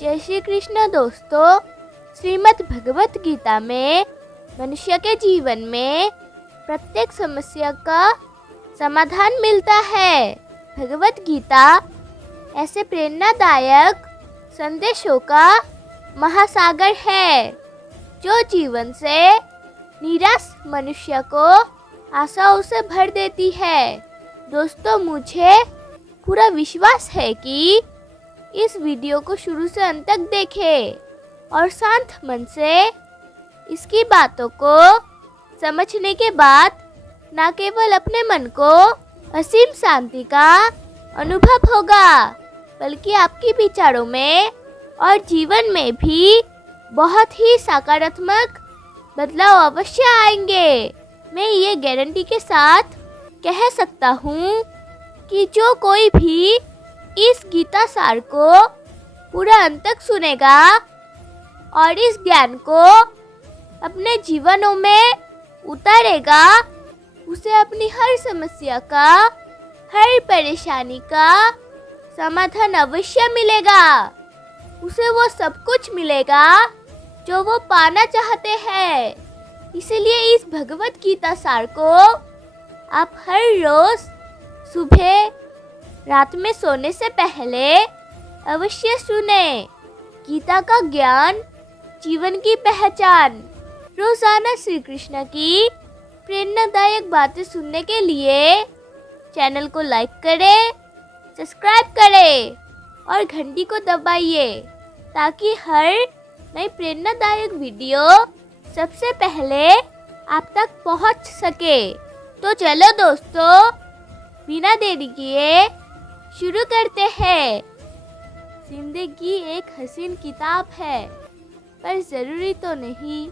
जय श्री कृष्ण दोस्तों। श्रीमद् भगवत गीता में मनुष्य के जीवन में प्रत्येक समस्या का समाधान मिलता है। भगवत गीता ऐसे प्रेरणादायक संदेशों का महासागर है जो जीवन से निराश मनुष्य को आशाओं से भर देती है। दोस्तों, मुझे पूरा विश्वास है कि इस वीडियो को शुरू से अंत तक देखें और शांत मन से इसकी बातों को समझने के बाद न केवल अपने मन को असीम शांति का अनुभव होगा, बल्कि आपके विचारों में और जीवन में भी बहुत ही सकारात्मक बदलाव अवश्य आएंगे। मैं ये गारंटी के साथ कह सकता हूँ कि जो कोई भी इस गीता सार को पूरा अंत तक सुनेगा और इस ज्ञान को अपने जीवनों में उतारेगा, उसे अपनी हर समस्या का, हर परेशानी का समाधान अवश्य मिलेगा। उसे वो सब कुछ मिलेगा जो वो पाना चाहते हैं। इसलिए इस भगवत गीता सार को आप हर रोज सुबह, रात में सोने से पहले अवश्य सुने। गीता का ज्ञान, जीवन की पहचान। रोजाना श्री कृष्ण की प्रेरणादायक बातें सुनने के लिए चैनल को लाइक करें, सब्सक्राइब करें और घंटी को दबाइए ताकि हर नई प्रेरणादायक वीडियो सबसे पहले आप तक पहुंच सके। तो चलो दोस्तों, बिना देरी किए शुरू करते हैं। जिंदगी एक हसीन किताब है, पर ज़रूरी तो नहीं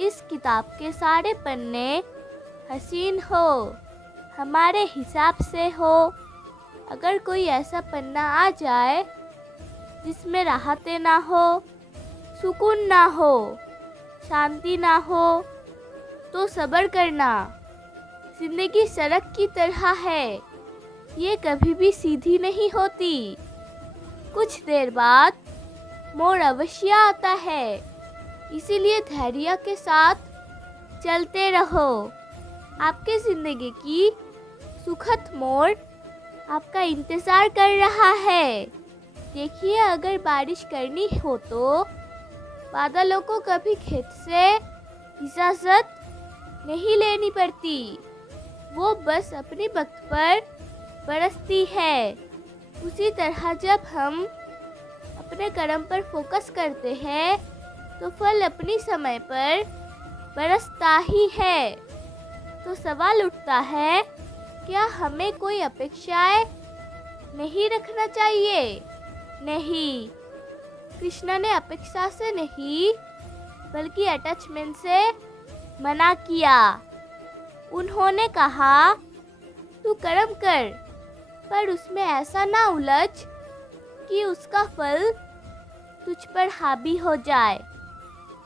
इस किताब के सारे पन्ने हसीन हो, हमारे हिसाब से हो। अगर कोई ऐसा पन्ना आ जाए जिसमें राहतें ना हो, सुकून ना हो, शांति ना हो, तो सब्र करना। जिंदगी सड़क की तरह है, ये कभी भी सीधी नहीं होती। कुछ देर बाद मोड़ अवश्य आता है, इसीलिए धैर्य के साथ चलते रहो। आपके जिंदगी की सुखद मोड़ आपका इंतजार कर रहा है। देखिए, अगर बारिश करनी हो तो बादलों को कभी खेत से इजाज़त नहीं लेनी पड़ती, वो बस अपने वक्त पर बरसती है। उसी तरह जब हम अपने कर्म पर फोकस करते हैं तो फल अपनी समय पर बरसता ही है। तो सवाल उठता है, क्या हमें कोई अपेक्षाएं नहीं रखना चाहिए? नहीं, कृष्ण ने अपेक्षा से नहीं बल्कि अटैचमेंट से मना किया। उन्होंने कहा, तू कर्म कर, पर उसमें ऐसा ना उलझ कि उसका फल तुझ पर हावी हो जाए।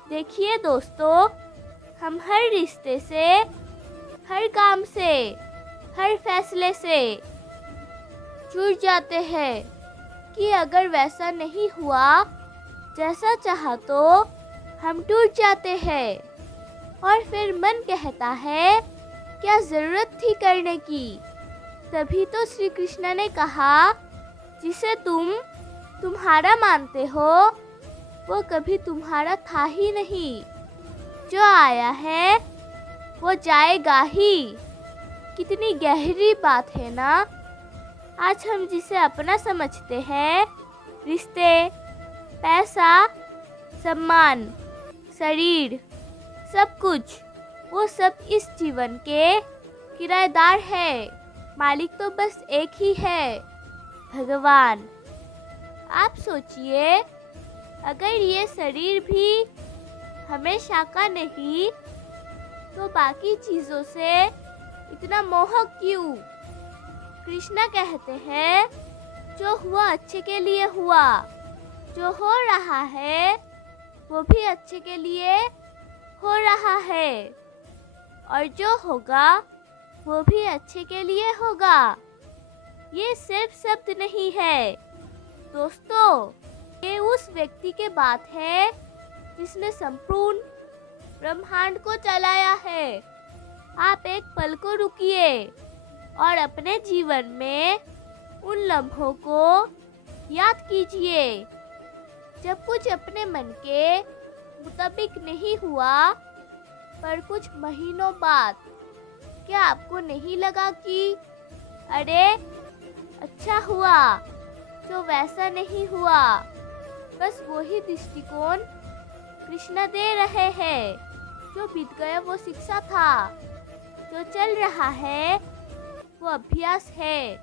देखिए दोस्तों, हम हर रिश्ते से, हर काम से, हर फैसले से जुड़ जाते हैं कि अगर वैसा नहीं हुआ जैसा चाहा तो हम टूट जाते हैं और फिर मन कहता है, क्या ज़रूरत थी करने की। तभी तो श्री कृष्ण ने कहा, जिसे तुम तुम्हारा मानते हो वो कभी तुम्हारा था ही नहीं। जो आया है वो जाएगा ही। कितनी गहरी बात है ना। आज हम जिसे अपना समझते हैं, रिश्ते, पैसा, सम्मान, शरीर, सब कुछ, वो सब इस जीवन के किराएदार है। मालिक तो बस एक ही है, भगवान। आप सोचिए, अगर ये शरीर भी हमेशा का नहीं तो बाकी चीज़ों से इतना मोह क्यों? कृष्ण कहते हैं, जो हुआ अच्छे के लिए हुआ, जो हो रहा है वो भी अच्छे के लिए हो रहा है, और जो होगा वो भी अच्छे के लिए होगा। ये सिर्फ शब्द नहीं है दोस्तों, ये उस व्यक्ति की बात है जिसने संपूर्ण ब्रह्मांड को चलाया है। आप एक पल को रुकिए और अपने जीवन में उन लम्हों को याद कीजिए जब कुछ अपने मन के मुताबिक नहीं हुआ, पर कुछ महीनों बाद क्या आपको नहीं लगा कि अरे अच्छा हुआ जो वैसा नहीं हुआ? बस वही दृष्टिकोण कृष्ण दे रहे हैं। जो बीत गया वो शिक्षा था, जो चल रहा है वो अभ्यास है,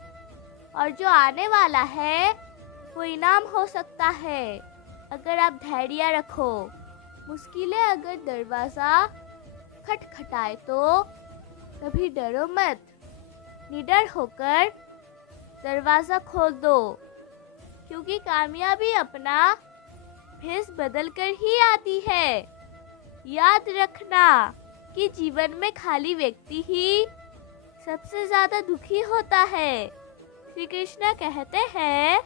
और जो आने वाला है वो इनाम हो सकता है अगर आप धैर्य रखो। मुश्किलें अगर दरवाज़ा खटखटाए तो कभी डरो मत, निडर होकर दरवाज़ा खोल दो, क्योंकि कामयाबी अपना भेष बदल कर ही आती है। याद रखना कि जीवन में खाली व्यक्ति ही सबसे ज़्यादा दुखी होता है। श्री कृष्ण कहते हैं,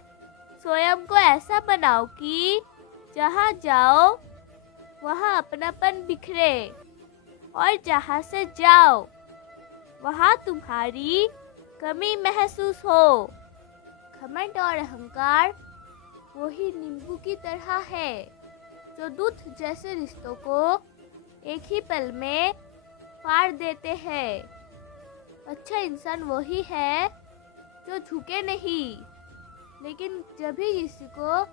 स्वयं को ऐसा बनाओ कि जहाँ जाओ वहाँ अपनापन बिखरे, और जहाँ से जाओ वहाँ तुम्हारी कमी महसूस हो। घमंड और अहंकार वही नींबू की तरह है जो दूध जैसे रिश्तों को एक ही पल में फाड़ देते हैं। अच्छा इंसान वही है जो झुके नहीं, लेकिन जब भी किसी को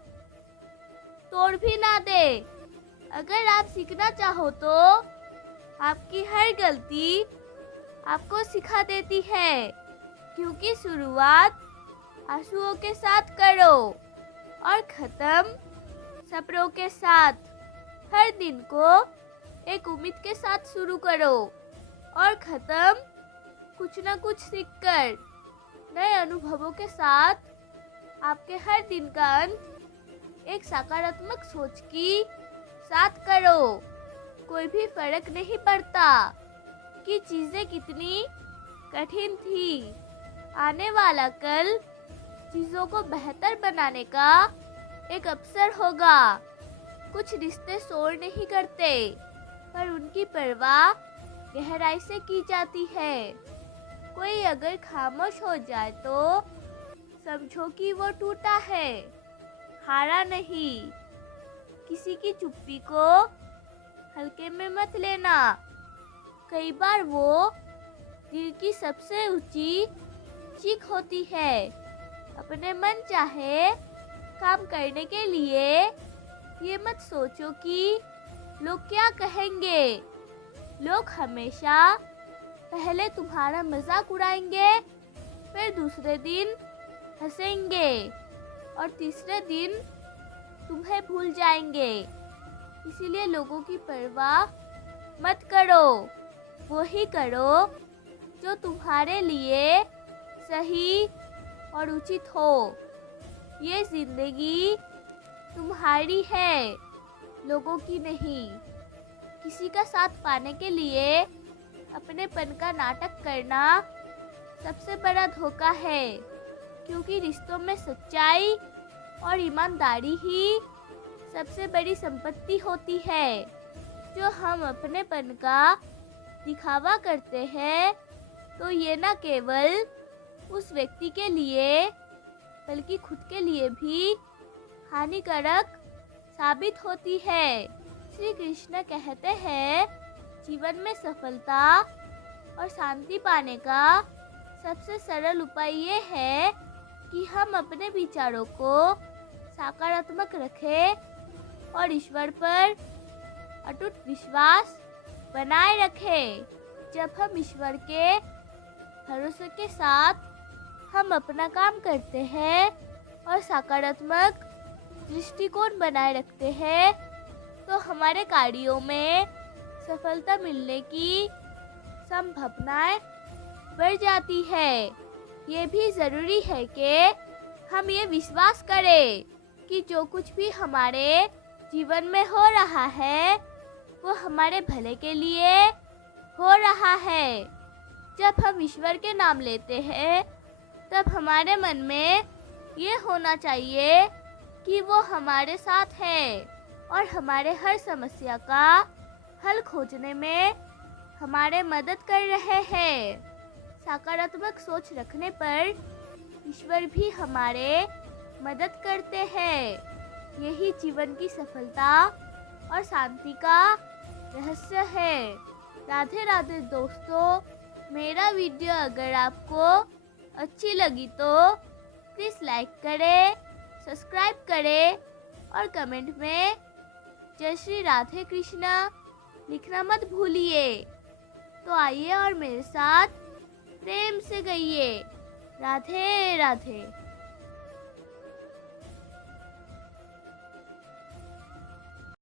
तोड़ भी ना दे। अगर आप सीखना चाहो तो आपकी हर गलती आपको सिखा देती है, क्योंकि शुरुआत आंसुओं के साथ करो और ख़त्म सब्रों के साथ। हर दिन को एक उम्मीद के साथ शुरू करो और ख़त्म कुछ न कुछ सीखकर। नए अनुभवों के साथ आपके हर दिन का अंत एक सकारात्मक सोच की साथ करो। कोई भी फर्क नहीं पड़ता कि चीज़ें कितनी कठिन थी। आने वाला कल चीज़ों को बेहतर बनाने का एक अवसर होगा। कुछ रिश्ते शोर नहीं करते, पर उनकी परवाह गहराई से की जाती है। कोई अगर खामोश हो जाए तो समझो कि वो टूटा है, हारा नहीं। किसी की चुप्पी को हल्के में मत लेना। कई बार वो दिल की सबसे ऊंची चीख होती है। अपने मन चाहे काम करने के लिए ये मत सोचो कि लोग क्या कहेंगे। लोग हमेशा पहले तुम्हारा मजाक उड़ाएंगे, फिर दूसरे दिन हंसेंगे और तीसरे दिन तुम्हें भूल जाएंगे। इसीलिए लोगों की परवाह मत करो, वो ही करो जो तुम्हारे लिए सही और उचित हो। ये जिंदगी तुम्हारी है, लोगों की नहीं। किसी का साथ पाने के लिए अपनेपन का नाटक करना सबसे बड़ा धोखा है, क्योंकि रिश्तों में सच्चाई और ईमानदारी ही सबसे बड़ी संपत्ति होती है। जो हम अपनेपन का दिखावा करते हैं तो ये न केवल उस व्यक्ति के लिए बल्कि खुद के लिए भी हानिकारक साबित होती है। श्री कृष्ण कहते हैं, जीवन में सफलता और शांति पाने का सबसे सरल उपाय ये है कि हम अपने विचारों को सकारात्मक रखें और ईश्वर पर अटूट विश्वास बनाए रखें। जब हम ईश्वर के भरोसे के साथ हम अपना काम करते हैं और सकारात्मक दृष्टिकोण बनाए रखते हैं, तो हमारे कार्यों में सफलता मिलने की संभावनाएं बढ़ जाती है। ये भी ज़रूरी है कि हम ये विश्वास करें कि जो कुछ भी हमारे जीवन में हो रहा है वो हमारे भले के लिए हो रहा है। जब हम ईश्वर के नाम लेते हैं तब हमारे मन में ये होना चाहिए कि वो हमारे साथ है और हमारे हर समस्या का हल खोजने में हमारे मदद कर रहे हैं। सकारात्मक सोच रखने पर ईश्वर भी हमारे मदद करते हैं। यही जीवन की सफलता और शांति का रहस्य है। राधे राधे दोस्तों, मेरा वीडियो अगर आपको अच्छी लगी तो प्लीज़ लाइक करें, सब्सक्राइब करें और कमेंट में जय श्री राधे कृष्णा लिखना मत भूलिए। तो आइए और मेरे साथ प्रेम से गाइए राधे राधे।